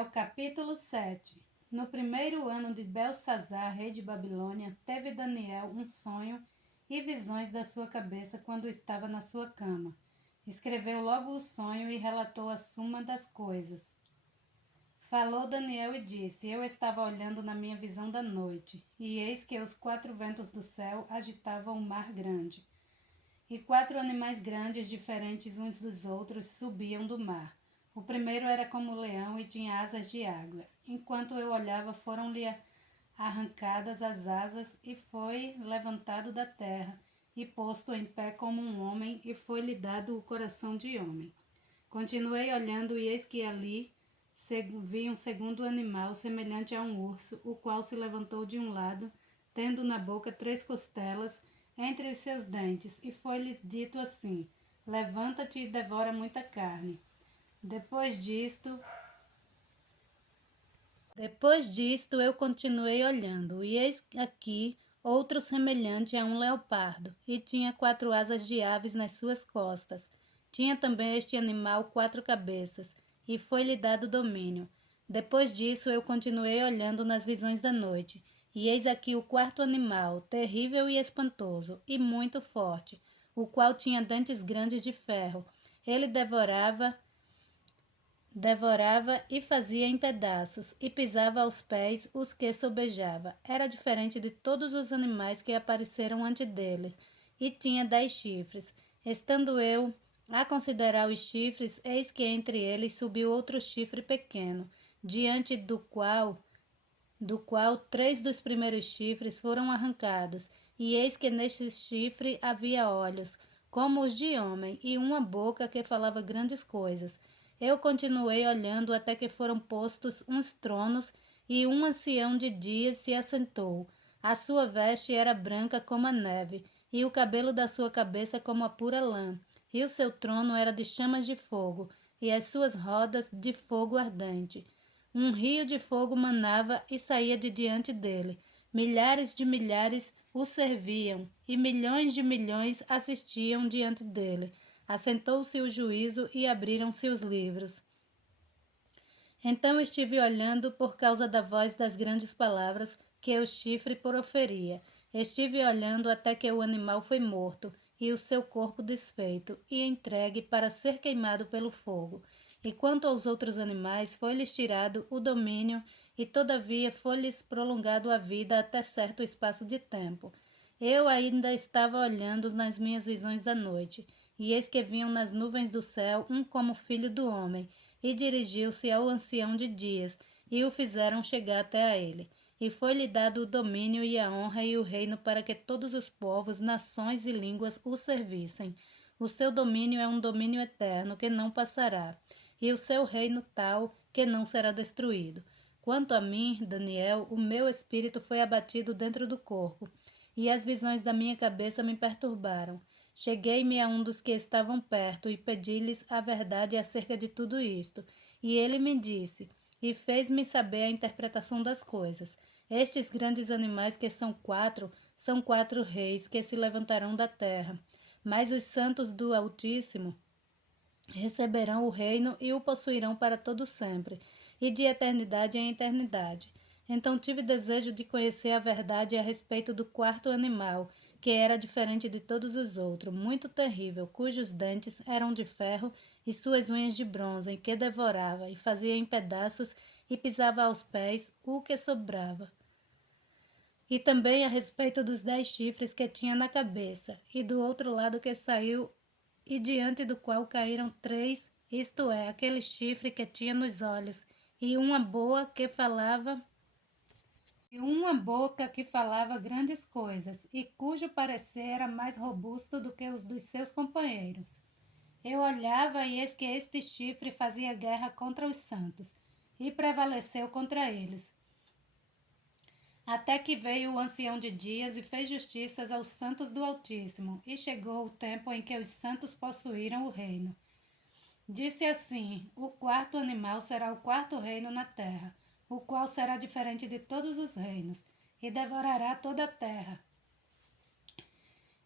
Daniel, capítulo 7. No primeiro ano de Belsazar, rei de Babilônia, teve Daniel um sonho e visões da sua cabeça quando estava na sua cama. Escreveu logo o sonho e relatou a suma das coisas. Falou Daniel e disse: Eu estava olhando na minha visão da noite, e eis que os 4 ventos do céu agitavam o mar grande. E 4 animais grandes, diferentes uns dos outros, subiam do mar. O primeiro era como leão e tinha asas de águia. Enquanto eu olhava, foram-lhe arrancadas as asas e foi levantado da terra e posto em pé como um homem e foi-lhe dado o coração de homem. Continuei olhando e eis que ali vi um segundo animal semelhante a um urso, o qual se levantou de um lado, tendo na boca 3 costelas entre os seus dentes, e foi-lhe dito assim: Levanta-te e devora muita carne. Depois disto eu continuei olhando, e eis aqui outro semelhante a um leopardo, e tinha 4 asas de aves nas suas costas. Tinha também este animal 4 cabeças, e foi-lhe dado domínio. Depois disso eu continuei olhando nas visões da noite, e eis aqui o 4º animal, terrível e espantoso, e muito forte, o qual tinha dentes grandes de ferro. Ele devorava e fazia em pedaços, e pisava aos pés os que sobejava. Era diferente de todos os animais que apareceram ante dele, e tinha 10 chifres. Estando eu a considerar os chifres, eis que entre eles subiu outro chifre pequeno, diante do qual 3 dos primeiros chifres foram arrancados, e eis que neste chifre havia olhos, como os de homem, e uma boca que falava grandes coisas. Eu continuei olhando até que foram postos uns tronos, e um ancião de dias se assentou. A sua veste era branca como a neve, e o cabelo da sua cabeça como a pura lã, e o seu trono era de chamas de fogo, e as suas rodas de fogo ardente. Um rio de fogo manava e saía de diante dele. Milhares de milhares o serviam, e milhões de milhões assistiam diante dele. Assentou-se o juízo e abriram-se os livros. Então estive olhando por causa da voz das grandes palavras que o chifre proferia. Estive olhando até que o animal foi morto, e o seu corpo desfeito, e entregue para ser queimado pelo fogo. E quanto aos outros animais, foi-lhes tirado o domínio, e todavia foi-lhes prolongado a vida até certo espaço de tempo. Eu ainda estava olhando nas minhas visões da noite, e eis que vinham nas nuvens do céu um como filho do homem, e dirigiu-se ao ancião de dias, e o fizeram chegar até a ele. E foi-lhe dado o domínio e a honra e o reino para que todos os povos, nações e línguas o servissem. O seu domínio é um domínio eterno que não passará, e o seu reino tal que não será destruído. Quanto a mim, Daniel, o meu espírito foi abatido dentro do corpo, e as visões da minha cabeça me perturbaram. Cheguei-me a um dos que estavam perto e pedi-lhes a verdade acerca de tudo isto. E ele me disse, e fez-me saber a interpretação das coisas. Estes grandes animais que são 4 reis que se levantarão da terra. Mas os santos do Altíssimo receberão o reino e o possuirão para todo sempre, e de eternidade em eternidade. Então tive desejo de conhecer a verdade a respeito do 4º animal, que era diferente de todos os outros, muito terrível, cujos dentes eram de ferro e suas unhas de bronze, que devorava e fazia em pedaços e pisava aos pés o que sobrava. E também a respeito dos 10 chifres que tinha na cabeça, e do outro lado que saiu, e diante do qual caíram 3, isto é, aquele chifre que tinha nos olhos, e uma boca que falava grandes coisas, e cujo parecer era mais robusto do que os dos seus companheiros. Eu olhava e eis que este chifre fazia guerra contra os santos, e prevaleceu contra eles. Até que veio o ancião de dias e fez justiças aos santos do Altíssimo, e chegou o tempo em que os santos possuíram o reino. Disse assim: o 4º animal será o 4º reino na terra, o qual será diferente de todos os reinos, e devorará toda a terra,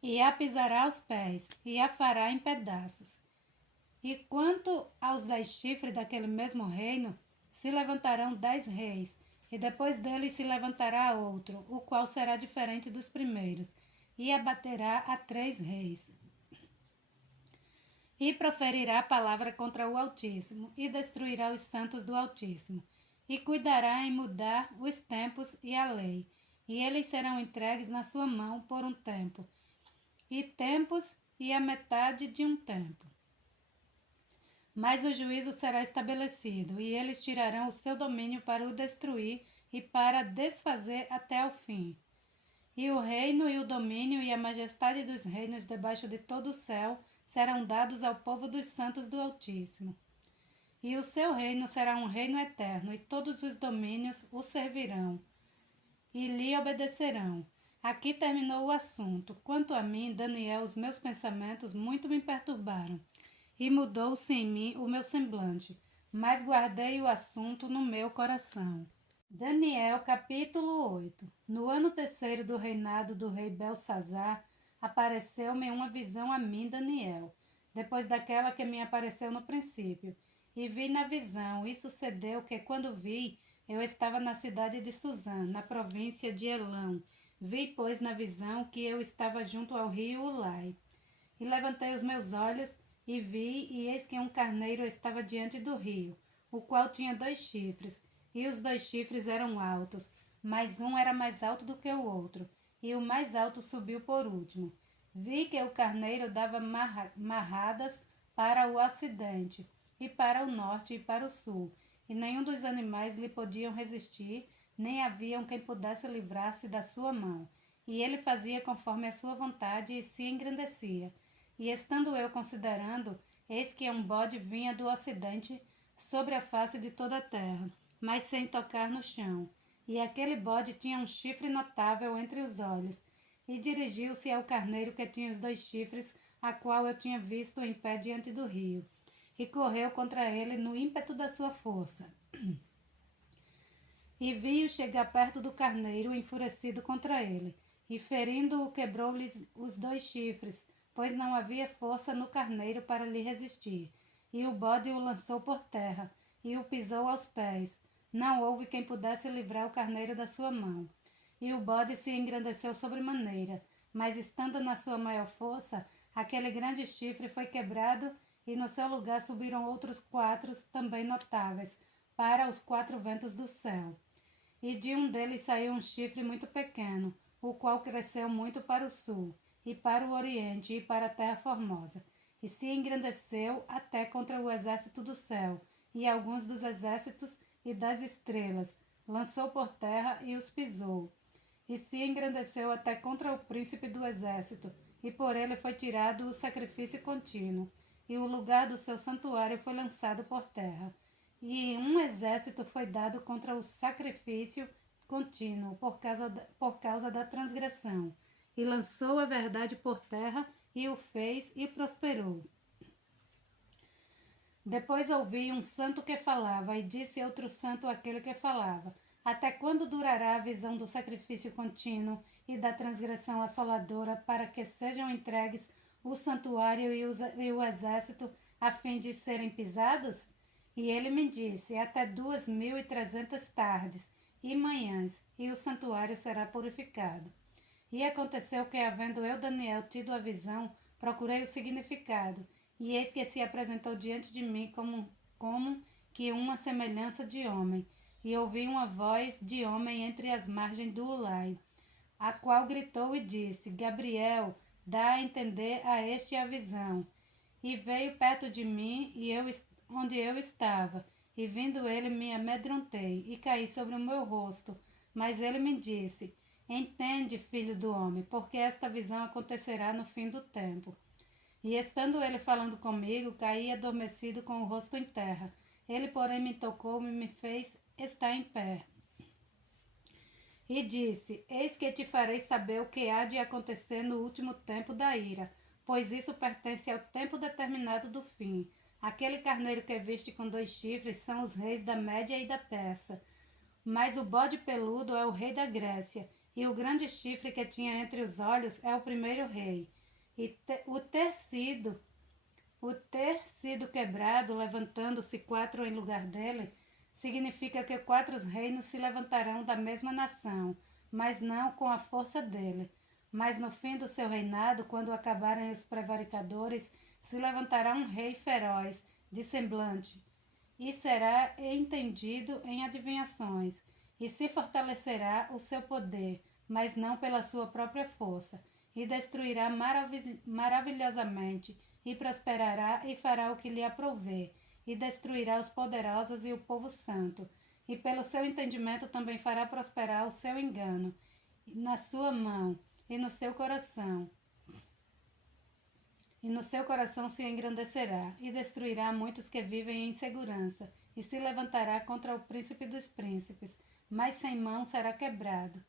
e a pisará aos pés, e a fará em pedaços. E quanto aos 10 chifres daquele mesmo reino, se levantarão 10 reis, e depois deles se levantará outro, o qual será diferente dos primeiros, e abaterá a 3 reis. E proferirá palavra contra o Altíssimo, e destruirá os santos do Altíssimo, e cuidará em mudar os tempos e a lei, e eles serão entregues na sua mão por um tempo, e tempos e a metade de um tempo. Mas o juízo será estabelecido, e eles tirarão o seu domínio para o destruir e para desfazer até o fim. E o reino e o domínio e a majestade dos reinos debaixo de todo o céu serão dados ao povo dos santos do Altíssimo. E o seu reino será um reino eterno, e todos os domínios o servirão e lhe obedecerão. Aqui terminou o assunto. Quanto a mim, Daniel, os meus pensamentos muito me perturbaram, e mudou-se em mim o meu semblante, mas guardei o assunto no meu coração. Daniel, capítulo 8. No ano terceiro do reinado do rei Belsazar, apareceu-me uma visão a mim, Daniel, depois daquela que me apareceu no princípio. E vi na visão, e sucedeu que, quando vi, eu estava na cidade de Suzã, na província de Elão. Vi, pois, na visão que eu estava junto ao rio Ulai. E levantei os meus olhos, e vi, e eis que um carneiro estava diante do rio, o qual tinha 2 chifres, e os 2 chifres eram altos, mas um era mais alto do que o outro, e o mais alto subiu por último. Vi que o carneiro dava marradas para o ocidente, e para o norte e para o sul, e nenhum dos animais lhe podiam resistir, nem haviam quem pudesse livrar-se da sua mão. E ele fazia conforme a sua vontade e se engrandecia. E estando eu considerando, eis que um bode vinha do ocidente sobre a face de toda a terra, mas sem tocar no chão. E aquele bode tinha um chifre notável entre os olhos, e dirigiu-se ao carneiro que tinha os 2 chifres, a qual eu tinha visto em pé diante do rio, e correu contra ele no ímpeto da sua força. E vi-o chegar perto do carneiro, enfurecido contra ele, e ferindo-o quebrou-lhe os 2 chifres, pois não havia força no carneiro para lhe resistir. E o bode o lançou por terra, e o pisou aos pés. Não houve quem pudesse livrar o carneiro da sua mão. E o bode se engrandeceu sobremaneira, mas estando na sua maior força, aquele grande chifre foi quebrado, e no seu lugar subiram outros 4, também notáveis, para os 4 ventos do céu. E de um deles saiu um chifre muito pequeno, o qual cresceu muito para o sul, e para o oriente, e para a terra formosa, e se engrandeceu até contra o exército do céu, e alguns dos exércitos e das estrelas, lançou por terra e os pisou. E se engrandeceu até contra o príncipe do exército, e por ele foi tirado o sacrifício contínuo, e o lugar do seu santuário foi lançado por terra. E um exército foi dado contra o sacrifício contínuo por causa da transgressão, e lançou a verdade por terra, e o fez e prosperou. Depois ouvi um santo que falava, e disse outro santo àquele que falava: até quando durará a visão do sacrifício contínuo e da transgressão assoladora, para que sejam entregues o santuário e o exército, a fim de serem pisados? E ele me disse: até 2.300 tardes e manhãs, e o santuário será purificado. E aconteceu que, havendo eu, Daniel, tido a visão, procurei o significado, e eis que se apresentou diante de mim como que uma semelhança de homem, e ouvi uma voz de homem entre as margens do Ulai, a qual gritou e disse: Gabriel, dá a entender a este a visão. E veio perto de mim, onde eu estava, e vindo ele me amedrontei, e caí sobre o meu rosto. Mas ele me disse: entende, filho do homem, porque esta visão acontecerá no fim do tempo. E estando ele falando comigo, caí adormecido com o rosto em terra. Ele, porém, me tocou e me fez estar em pé. E disse: eis que te farei saber o que há de acontecer no último tempo da ira, pois isso pertence ao tempo determinado do fim. Aquele carneiro que viste com 2 chifres são os reis da Média e da Pérsia. Mas o bode peludo é o rei da Grécia, e o grande chifre que tinha entre os olhos é o primeiro rei. E o ter sido quebrado, levantando-se 4 em lugar dele, significa que 4 reinos se levantarão da mesma nação, mas não com a força dele. Mas no fim do seu reinado, quando acabarem os prevaricadores, se levantará um rei feroz, de semblante, e será entendido em adivinhações, e se fortalecerá o seu poder, mas não pela sua própria força, e destruirá maravilhosamente, e prosperará e fará o que lhe aprouver, e destruirá os poderosos e o povo santo, e pelo seu entendimento também fará prosperar o seu engano, na sua mão e no seu coração. E no seu coração se engrandecerá, e destruirá muitos que vivem em segurança, e se levantará contra o príncipe dos príncipes, mas sem mão será quebrado.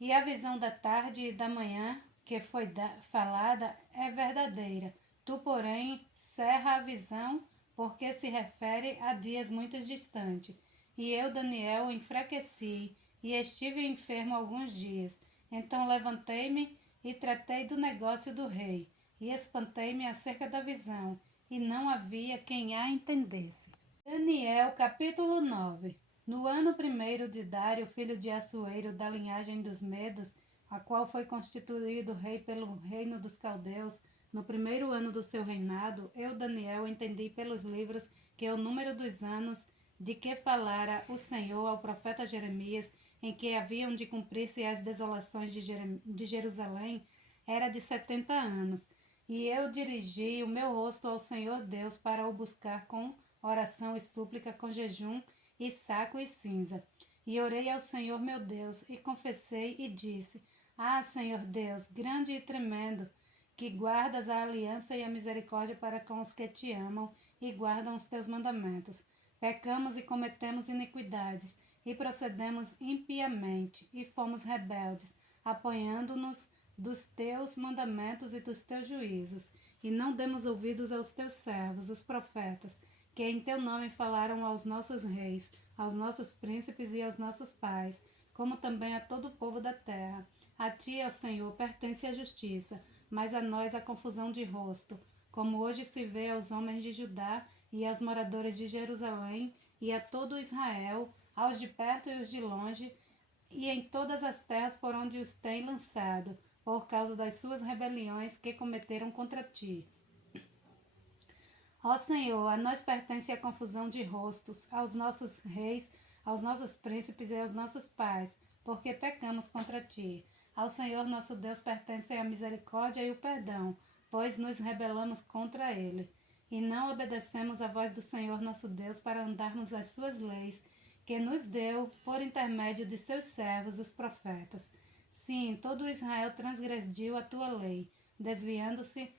E a visão da tarde e da manhã, que foi falada, é verdadeira. Tu, porém, cerra a visão, porque se refere a dias muito distantes. E eu, Daniel, enfraqueci, e estive enfermo alguns dias. Então levantei-me e tratei do negócio do rei, e espantei-me acerca da visão, e não havia quem a entendesse. Daniel, capítulo 9. No ano primeiro de Dário, filho de Assuero, da linhagem dos Medos, a qual foi constituído rei pelo reino dos caldeus, no primeiro ano do seu reinado, eu, Daniel, entendi pelos livros que o número dos anos de que falara o Senhor ao profeta Jeremias, em que haviam de cumprir-se as desolações de Jerusalém, era de 70 anos. E eu dirigi o meu rosto ao Senhor Deus para o buscar com oração e súplica, com jejum e saco e cinza. E orei ao Senhor meu Deus, e confessei e disse: Ah, Senhor Deus, grande e tremendo, que guardas a aliança e a misericórdia para com os que te amam e guardam os teus mandamentos. Pecamos e cometemos iniquidades, e procedemos impiamente, e fomos rebeldes, apoiando-nos dos teus mandamentos e dos teus juízos, e não demos ouvidos aos teus servos, os profetas, que em teu nome falaram aos nossos reis, aos nossos príncipes e aos nossos pais, como também a todo o povo da terra. A ti, ó Senhor, pertence a justiça, mas a nós a confusão de rosto, como hoje se vê aos homens de Judá e aos moradores de Jerusalém e a todo Israel, aos de perto e os de longe, e em todas as terras por onde os tem lançado, por causa das suas rebeliões que cometeram contra ti. Ó Senhor, a nós pertence a confusão de rostos, aos nossos reis, aos nossos príncipes e aos nossos pais, porque pecamos contra ti. Ao Senhor nosso Deus pertence a misericórdia e o perdão, pois nos rebelamos contra ele. E não obedecemos à voz do Senhor nosso Deus para andarmos as suas leis, que nos deu por intermédio de seus servos, os profetas. Sim, todo Israel transgrediu a tua lei, desviando-se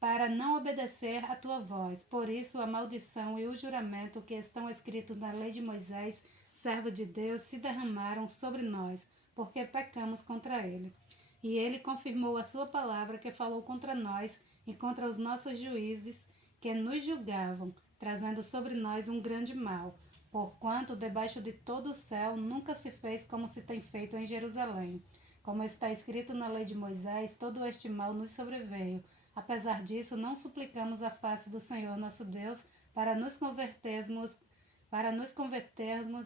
para não obedecer à tua voz. Por isso, a maldição e o juramento que estão escritos na lei de Moisés, servo de Deus, se derramaram sobre nós, porque pecamos contra ele. E ele confirmou a sua palavra que falou contra nós e contra os nossos juízes que nos julgavam, trazendo sobre nós um grande mal, porquanto debaixo de todo o céu nunca se fez como se tem feito em Jerusalém. Como está escrito na lei de Moisés, todo este mal nos sobreveio. Apesar disso, não suplicamos a face do Senhor nosso Deus para nos convertermos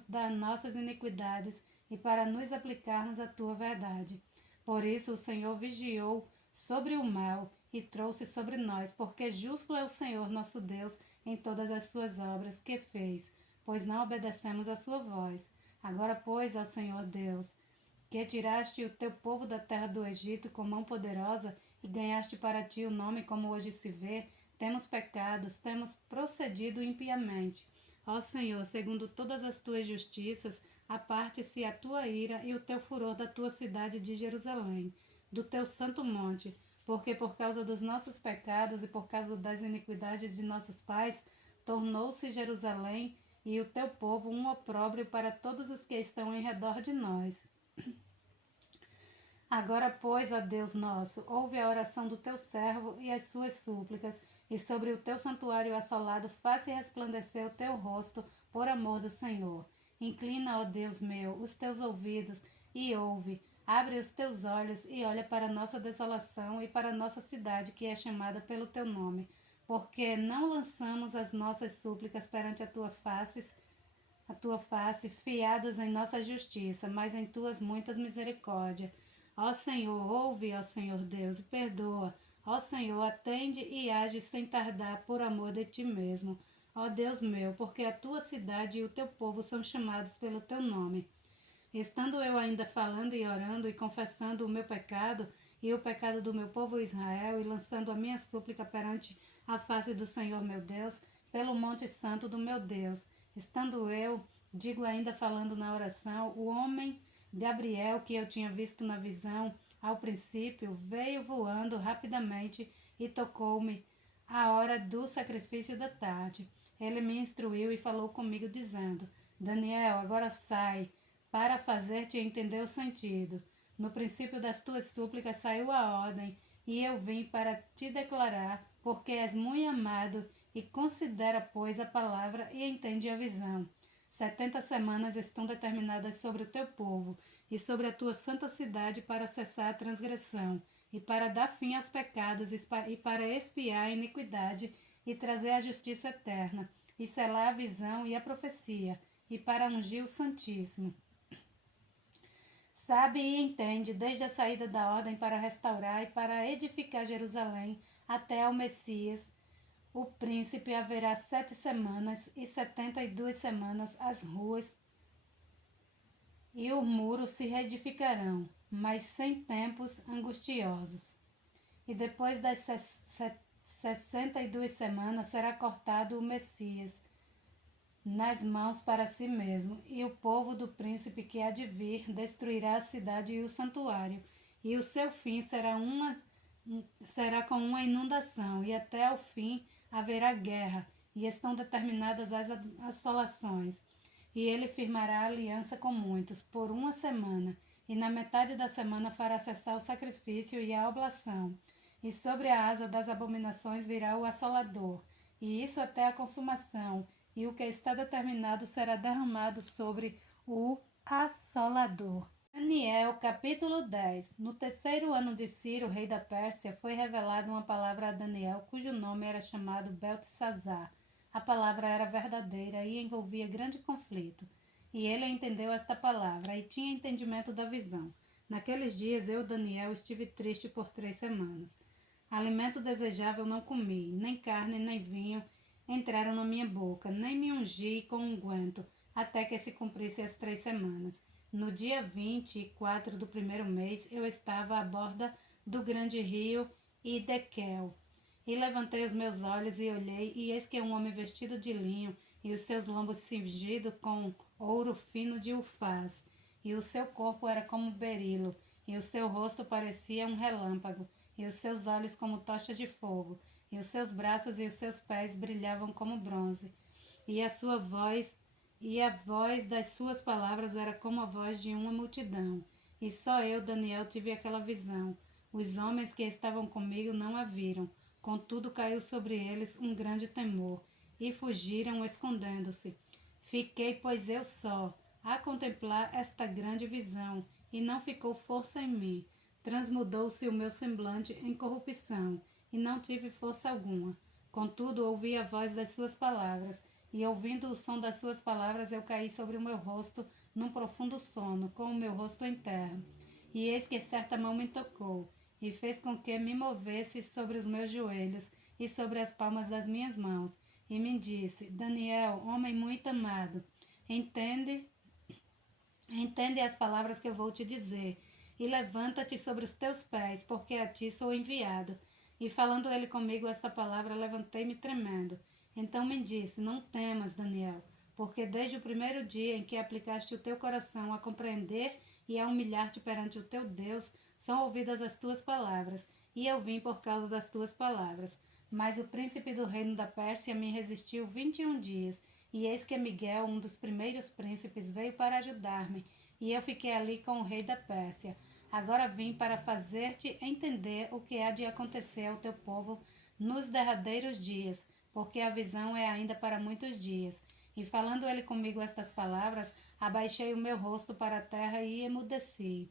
das nossas iniquidades e para nos aplicarmos à tua verdade. Por isso o Senhor vigiou sobre o mal e trouxe sobre nós, porque justo é o Senhor nosso Deus em todas as suas obras que fez, pois não obedecemos à sua voz. Agora, pois, ó Senhor Deus, que tiraste o teu povo da terra do Egito com mão poderosa e ganhaste para ti o nome como hoje se vê, temos pecados, temos procedido impiamente. Ó Senhor, segundo todas as tuas justiças, aparte-se a tua ira e o teu furor da tua cidade de Jerusalém, do teu santo monte, porque por causa dos nossos pecados e por causa das iniquidades de nossos pais, tornou-se Jerusalém e o teu povo um opróbrio para todos os que estão em redor de nós. Agora, pois, ó Deus nosso, ouve a oração do teu servo e as suas súplicas, e sobre o teu santuário assolado faze resplandecer o teu rosto por amor do Senhor. Inclina, ó Deus meu, os teus ouvidos e ouve. Abre os teus olhos e olha para a nossa desolação e para a nossa cidade que é chamada pelo teu nome. Porque não lançamos as nossas súplicas perante a tua face, a tua face, fiados em nossa justiça, mas em tuas muitas misericórdias. Ó Senhor, ouve, ó Senhor Deus, e perdoa. Ó Senhor, atende e age sem tardar por amor de ti mesmo. Ó Deus meu, porque a tua cidade e o teu povo são chamados pelo teu nome. Estando eu ainda falando e orando e confessando o meu pecado e o pecado do meu povo Israel e lançando a minha súplica perante a face do Senhor meu Deus, pelo monte santo do meu Deus, estando eu, digo ainda falando na oração, o homem Gabriel que eu tinha visto na visão, ao princípio, veio voando rapidamente e tocou-me à hora do sacrifício da tarde. Ele me instruiu e falou comigo, dizendo: Daniel, agora sai, para fazer-te entender o sentido. No princípio das tuas súplicas saiu a ordem, e eu vim para te declarar, porque és muito amado, e considera, pois, a palavra e entende a visão. 70 semanas estão determinadas sobre o teu povo e sobre a tua santa cidade para cessar a transgressão, e para dar fim aos pecados, e para expiar a iniquidade, e trazer a justiça eterna, e selar a visão e a profecia, e para ungir o Santíssimo. Sabe e entende desde a saída da ordem para restaurar e para edificar Jerusalém até ao Messias, o príncipe. Haverá 7 semanas e 72 semanas as ruas e o muro se reedificarão, mas sem tempos angustiosos. E depois das 62 semanas será cortado o Messias nas mãos para si mesmo, e o povo do príncipe que há de vir destruirá a cidade e o santuário, e o seu fim será com uma inundação, e até ao fim haverá guerra, e estão determinadas as assolações. E ele firmará aliança com muitos por 1 semana, e na metade da semana fará cessar o sacrifício e a oblação, e sobre a asa das abominações virá o assolador, e isso até a consumação, e o que está determinado será derramado sobre o assolador. Daniel, capítulo 10. No terceiro ano de Ciro, rei da Pérsia, foi revelada uma palavra a Daniel, cujo nome era chamado Beltesazar. A palavra era verdadeira e envolvia grande conflito. E ele entendeu esta palavra e tinha entendimento da visão. Naqueles dias eu, Daniel, estive triste por 3 semanas. Alimento desejável não comi, nem carne, nem vinho entraram na minha boca, nem me ungi com unguento, até que se cumprisse as 3 semanas. No dia 24 do primeiro mês, eu estava à borda do grande rio Idequel. E levantei os meus olhos e olhei, e eis que um homem vestido de linho, e os seus lombos cingidos com ouro fino de Ufaz, e o seu corpo era como berilo, e o seu rosto parecia um relâmpago, e os seus olhos como tocha de fogo, e os seus braços e os seus pés brilhavam como bronze, e a voz das suas palavras era como a voz de uma multidão. E só eu, Daniel, tive aquela visão. Os homens que estavam comigo não a viram. Contudo, caiu sobre eles um grande temor, e fugiram, escondendo-se. Fiquei, pois, eu só, a contemplar esta grande visão, e não ficou força em mim. Transmudou-se o meu semblante em corrupção, e não tive força alguma. Contudo, ouvi a voz das suas palavras, e ouvindo o som das suas palavras, eu caí sobre o meu rosto num profundo sono, com o meu rosto em terra. E eis que certa mão me tocou, e fez com que me movesse sobre os meus joelhos e sobre as palmas das minhas mãos, e me disse: Daniel, homem muito amado, entende as palavras que eu vou te dizer, e levanta-te sobre os teus pés, porque a ti sou enviado. E falando ele comigo esta palavra, levantei-me tremendo. Então me disse: Não temas, Daniel, porque desde o primeiro dia em que aplicaste o teu coração a compreender e a humilhar-te perante o teu Deus, são ouvidas as tuas palavras, e eu vim por causa das tuas palavras. Mas o príncipe do reino da Pérsia me resistiu 21 dias, e eis que Miguel, um dos primeiros príncipes, veio para ajudar-me, e eu fiquei ali com o rei da Pérsia. Agora vim para fazer-te entender o que há de acontecer ao teu povo nos derradeiros dias, porque a visão é ainda para muitos dias. E falando ele comigo estas palavras, abaixei o meu rosto para a terra e emudeci.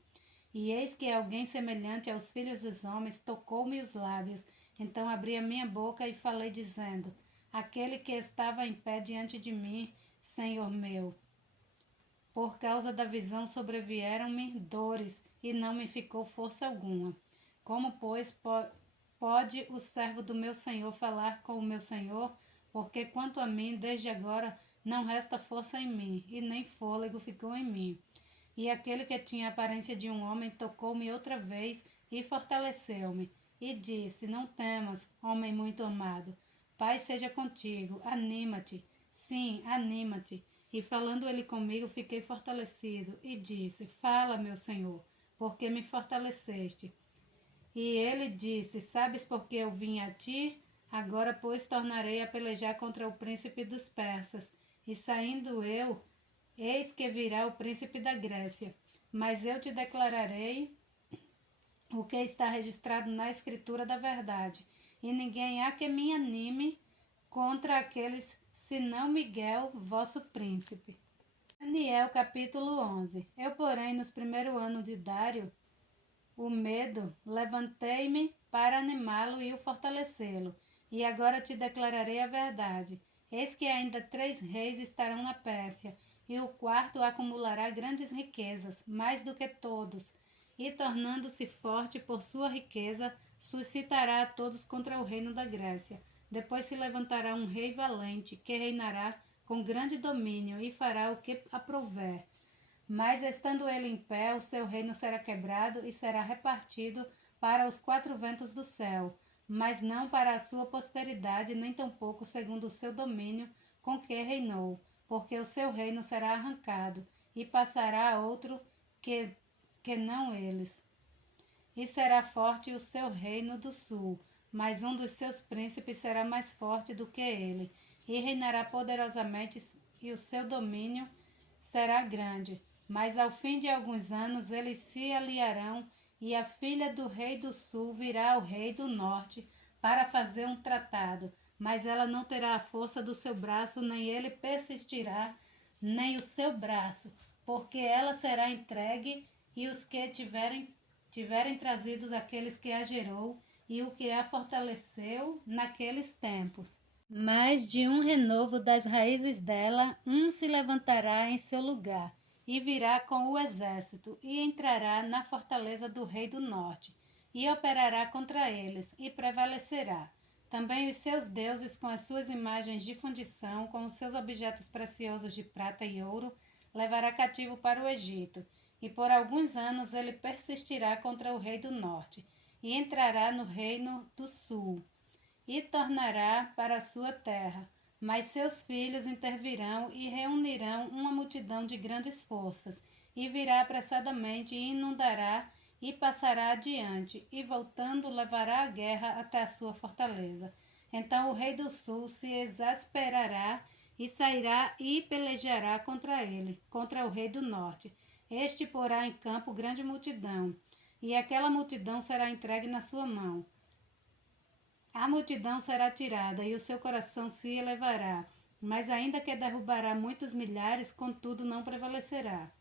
E eis que alguém semelhante aos filhos dos homens tocou-me os lábios. Então abri a minha boca e falei, dizendo: Aquele que estava em pé diante de mim, Senhor meu, Por causa da visão sobrevieram-me dores, e não me ficou força alguma. Como, pois, pode o servo do meu senhor falar com o meu senhor? Porque quanto a mim, desde agora, não resta força em mim, e nem fôlego ficou em mim. E aquele que tinha a aparência de um homem tocou-me outra vez e fortaleceu-me. E disse: Não temas, homem muito amado. Paz seja contigo, anima-te. Sim, anima-te. E falando ele comigo, fiquei fortalecido. E disse: Fala, meu senhor, porque me fortaleceste. E ele disse: Sabes por que eu vim a ti? Agora, pois, tornarei a pelejar contra o príncipe dos persas. E saindo eu, eis que virá o príncipe da Grécia. Mas eu te declararei o que está registrado na escritura da verdade. E ninguém há que me anime contra aqueles, senão Miguel, vosso príncipe. Daniel, capítulo 11. Eu, porém, nos primeiros anos de Dário, o medo, levantei-me para animá-lo e o fortalecê-lo. E agora te declararei a verdade. Eis que ainda 3 reis estarão na Pérsia, e o quarto acumulará grandes riquezas, mais do que todos, e tornando-se forte por sua riqueza, suscitará a todos contra o reino da Grécia. Depois se levantará um rei valente, que reinará com grande domínio e fará o que aprouver. Mas estando ele em pé, o seu reino será quebrado e será repartido para os 4 ventos do céu, mas não para a sua posteridade, nem tampouco segundo o seu domínio com que reinou, porque o seu reino será arrancado e passará a outro que não eles. E será forte o seu reino do sul, mas um dos seus príncipes será mais forte do que ele, e reinará poderosamente, e o seu domínio será grande. Mas ao fim de alguns anos eles se aliarão, e a filha do rei do sul virá ao rei do norte para fazer um tratado, mas ela não terá a força do seu braço, nem ele persistirá, nem o seu braço, porque ela será entregue, e os que tiverem trazidos aqueles que a gerou e o que a fortaleceu naqueles tempos. Mas de um renovo das raízes dela, um se levantará em seu lugar, e virá com o exército, e entrará na fortaleza do rei do norte, e operará contra eles, e prevalecerá. Também os seus deuses, com as suas imagens de fundição, com os seus objetos preciosos de prata e ouro, levará cativo para o Egito, e por alguns anos ele persistirá contra o rei do norte, e entrará no reino do sul, e tornará para a sua terra. Mas seus filhos intervirão e reunirão uma multidão de grandes forças, e virá apressadamente e inundará e passará adiante, e voltando levará a guerra até a sua fortaleza. Então o rei do sul se exasperará e sairá e pelejará contra ele, contra o rei do norte. Este porá em campo grande multidão, e aquela multidão será entregue na sua mão. A multidão será tirada, e o seu coração se elevará, mas ainda que derrubará muitos milhares, contudo não prevalecerá.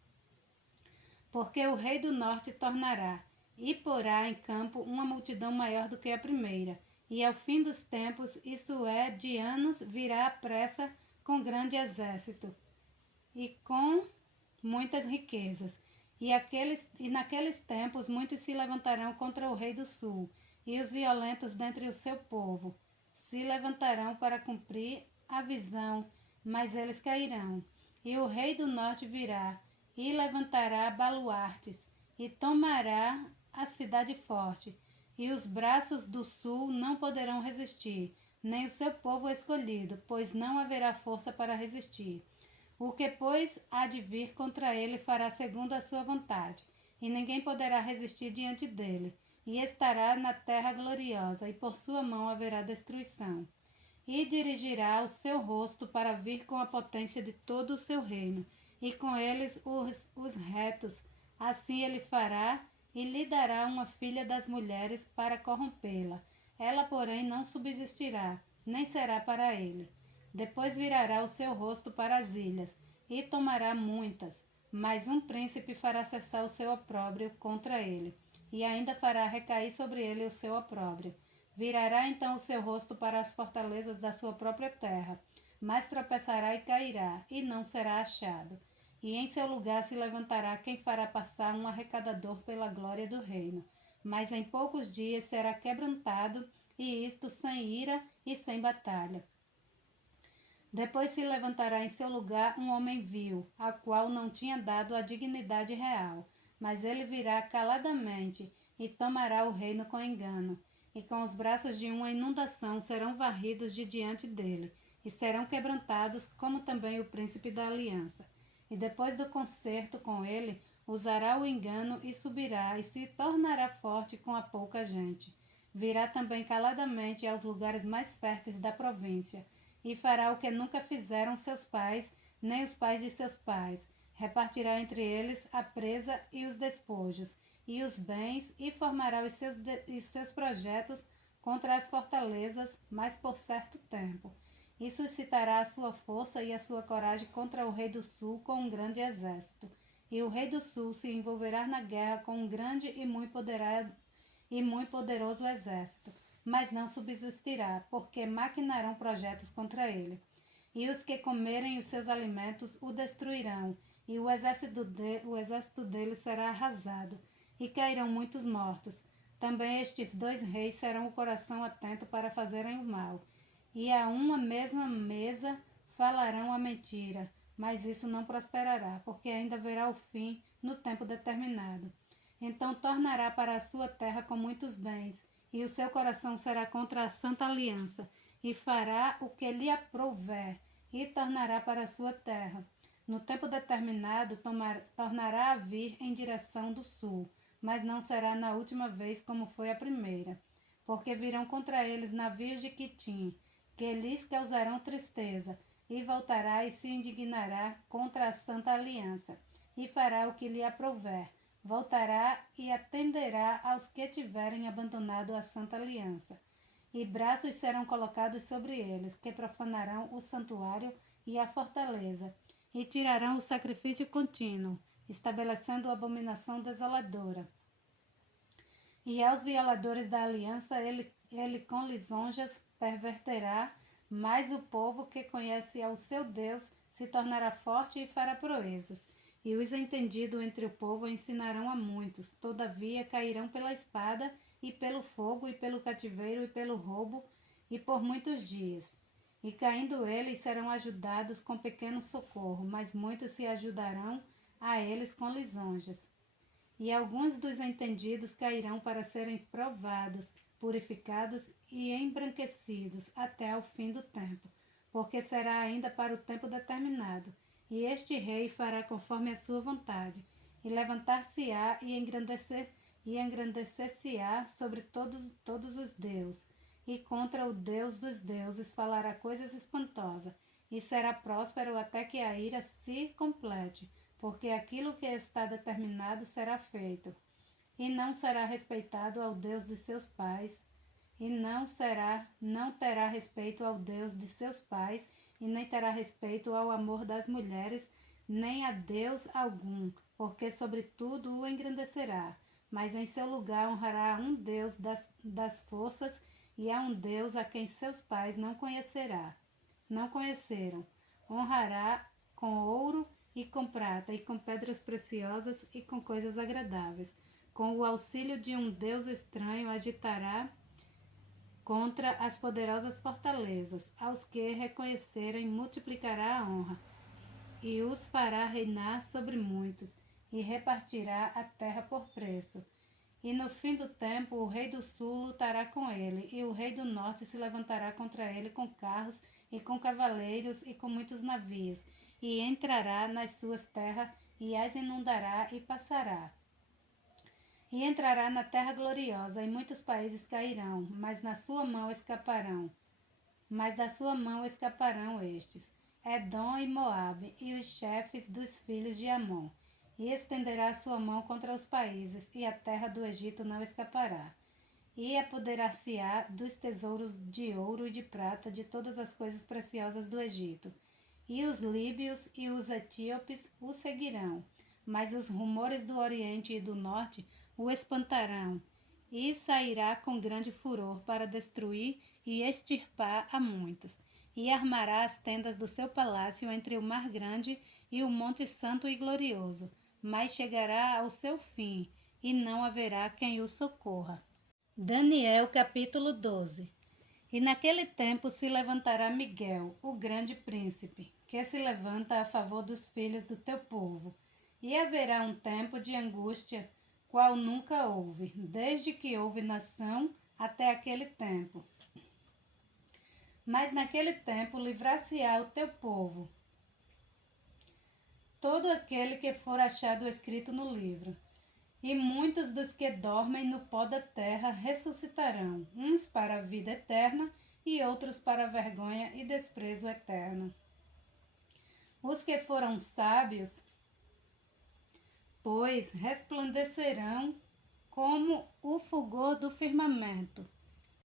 Porque o rei do norte tornará, e porá em campo uma multidão maior do que a primeira, e ao fim dos tempos, isso é, de anos, virá à pressa com grande exército, e com muitas riquezas. E naqueles tempos muitos se levantarão contra o rei do sul, e os violentos dentre o seu povo se levantarão para cumprir a visão, mas eles cairão. E o rei do norte virá, e levantará baluartes, e tomará a cidade forte, e os braços do sul não poderão resistir, nem o seu povo escolhido, pois não haverá força para resistir. O que, pois, há de vir contra ele fará segundo a sua vontade, e ninguém poderá resistir diante dele, e estará na terra gloriosa, e por sua mão haverá destruição. E dirigirá o seu rosto para vir com a potência de todo o seu reino, e com eles os retos. Assim ele fará, e lhe dará uma filha das mulheres para corrompê-la. Ela, porém, não subsistirá, nem será para ele. Depois virará o seu rosto para as ilhas, e tomará muitas, mas um príncipe fará cessar o seu opróbrio contra ele, e ainda fará recair sobre ele o seu opróbrio. Virará então o seu rosto para as fortalezas da sua própria terra, mas tropeçará e cairá, e não será achado. e em seu lugar se levantará quem fará passar um arrecadador pela glória do reino. Mas em poucos dias será quebrantado, e isto sem ira e sem batalha. Depois se levantará em seu lugar um homem vil, a qual não tinha dado a dignidade real, mas ele virá caladamente e tomará o reino com engano, e com os braços de uma inundação serão varridos de diante dele, e serão quebrantados, como também o príncipe da aliança. E depois do concerto com ele, usará o engano e subirá, e se tornará forte com a pouca gente. Virá também caladamente aos lugares mais férteis da província, e fará o que nunca fizeram seus pais, nem os pais de seus pais. Repartirá entre eles a presa e os despojos, e os bens, e formará os seus projetos contra as fortalezas, mas por certo tempo. E suscitará a sua força e a sua coragem contra o rei do sul com um grande exército. E o rei do sul se envolverá na guerra com um grande e muito poderoso exército, mas não subsistirá, porque maquinarão projetos contra ele. E os que comerem os seus alimentos o destruirão, e o exército dele será arrasado, e cairão muitos mortos. Também estes dois reis serão o coração atento para fazerem o mal, e a uma mesma mesa falarão a mentira, mas isso não prosperará, porque ainda verá o fim no tempo determinado. Então tornará para a sua terra com muitos bens, e o seu coração será contra a santa aliança, e fará o que lhe aprouver, e tornará para a sua terra. No tempo determinado, tornará a vir em direção do sul, mas não será na última vez como foi a primeira, porque virão contra eles navios de Quitim, que lhes causarão tristeza, e voltará e se indignará contra a santa aliança, e fará o que lhe aprouver. Voltará e atenderá aos que tiverem abandonado a santa aliança. E braços serão colocados sobre eles, que profanarão o santuário e a fortaleza, e tirarão o sacrifício contínuo, estabelecendo abominação desoladora. E aos violadores da aliança ele com lisonjas perverterá, mas o povo que conhece ao seu Deus se tornará forte e fará proezas. E os entendidos entre o povo ensinarão a muitos, todavia cairão pela espada, e pelo fogo, e pelo cativeiro, e pelo roubo, e por muitos dias. E caindo eles serão ajudados com pequeno socorro, mas muitos se ajudarão a eles com lisonjas. E alguns dos entendidos cairão para serem provados, purificados e embranquecidos até ao fim do tempo, porque será ainda para o tempo determinado. E este rei fará conforme a sua vontade, e levantar-se-á e engrandecer-se-á sobre todos os deuses, e contra o Deus dos deuses falará coisas espantosas, e será próspero até que a ira se complete, porque aquilo que está determinado será feito, e não será respeitado ao Deus de seus pais, e não terá respeito ao Deus de seus pais, e nem terá respeito ao amor das mulheres, nem a Deus algum, porque sobre tudo o engrandecerá, mas em seu lugar honrará a um Deus das forças, e a um Deus a quem seus pais não conheceram. Honrará com ouro e com prata, e com pedras preciosas, e com coisas agradáveis. Com o auxílio de um Deus estranho, agitará contra as poderosas fortalezas. Aos que reconhecerem, multiplicará a honra, e os fará reinar sobre muitos, e repartirá a terra por preço. E no fim do tempo, o rei do sul lutará com ele, e o rei do norte se levantará contra ele com carros, e com cavaleiros, e com muitos navios, e entrará nas suas terras, e as inundará, e passará. E entrará na terra gloriosa, e muitos países cairão, mas da sua mão escaparão estes, Edom e Moabe, e os chefes dos filhos de Amon. E estenderá a sua mão contra os países, e a terra do Egito não escapará. E apoderar-se-á dos tesouros de ouro e de prata, de todas as coisas preciosas do Egito. E os líbios e os etíopes o seguirão, mas os rumores do Oriente e do Norte o espantarão, e sairá com grande furor para destruir e extirpar a muitos, e armará as tendas do seu palácio entre o mar grande e o monte santo e glorioso, mas chegará ao seu fim, e não haverá quem o socorra. Daniel capítulo 12. E naquele tempo se levantará Miguel, o grande príncipe, que se levanta a favor dos filhos do teu povo. E haverá um tempo de angústia, qual nunca houve, desde que houve nação até aquele tempo. Mas naquele tempo livrar-se-á o teu povo, todo aquele que for achado escrito no livro. E muitos dos que dormem no pó da terra ressuscitarão, uns para a vida eterna e outros para a vergonha e desprezo eterno. Os que foram sábios, pois, resplandecerão como o fulgor do firmamento,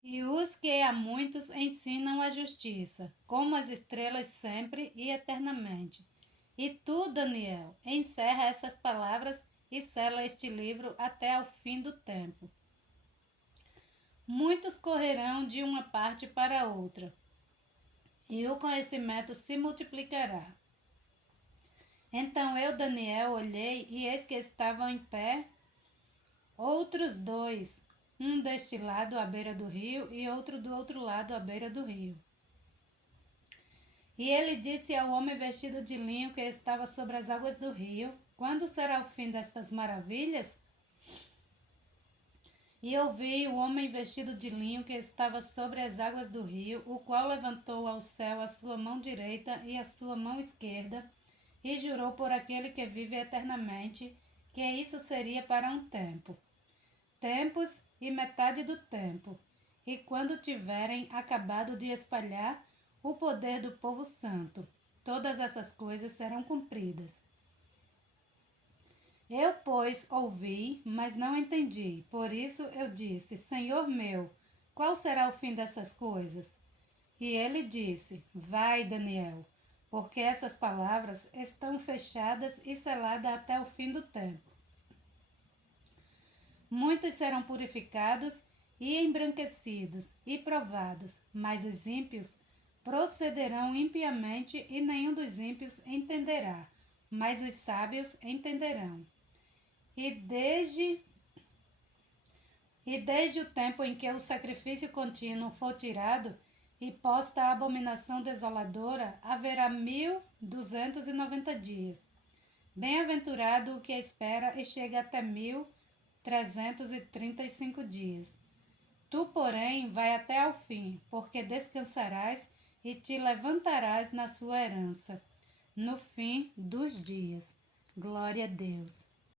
e os que a muitos ensinam a justiça, como as estrelas sempre e eternamente. E tu, Daniel, encerra essas palavras e sela este livro até ao fim do tempo. Muitos correrão de uma parte para outra, e o conhecimento se multiplicará. Então eu, Daniel, olhei, e eis que estavam em pé outros dois, um deste lado à beira do rio e outro do outro lado à beira do rio. E ele disse ao homem vestido de linho que estava sobre as águas do rio: quando será o fim destas maravilhas? E ouvi o homem vestido de linho que estava sobre as águas do rio, o qual levantou ao céu a sua mão direita e a sua mão esquerda, e jurou por aquele que vive eternamente, que isso seria para um tempo, tempos e metade do tempo, e quando tiverem acabado de espalhar o poder do povo santo, todas essas coisas serão cumpridas. Eu, pois, ouvi, mas não entendi. Por isso eu disse: Senhor meu, qual será o fim dessas coisas? E ele disse: Vai, Daniel, porque essas palavras estão fechadas e seladas até o fim do tempo. Muitos serão purificados e embranquecidos e provados, mas os ímpios procederão impiamente e nenhum dos ímpios entenderá, mas os sábios entenderão. E desde o tempo em que o sacrifício contínuo for tirado e posta a abominação desoladora, haverá 1290 dias. Bem-aventurado o que espera e chega até 1335 dias. Tu, porém, vai até ao fim, porque descansarás e te levantarás na sua herança, no fim dos dias. Glória a Deus.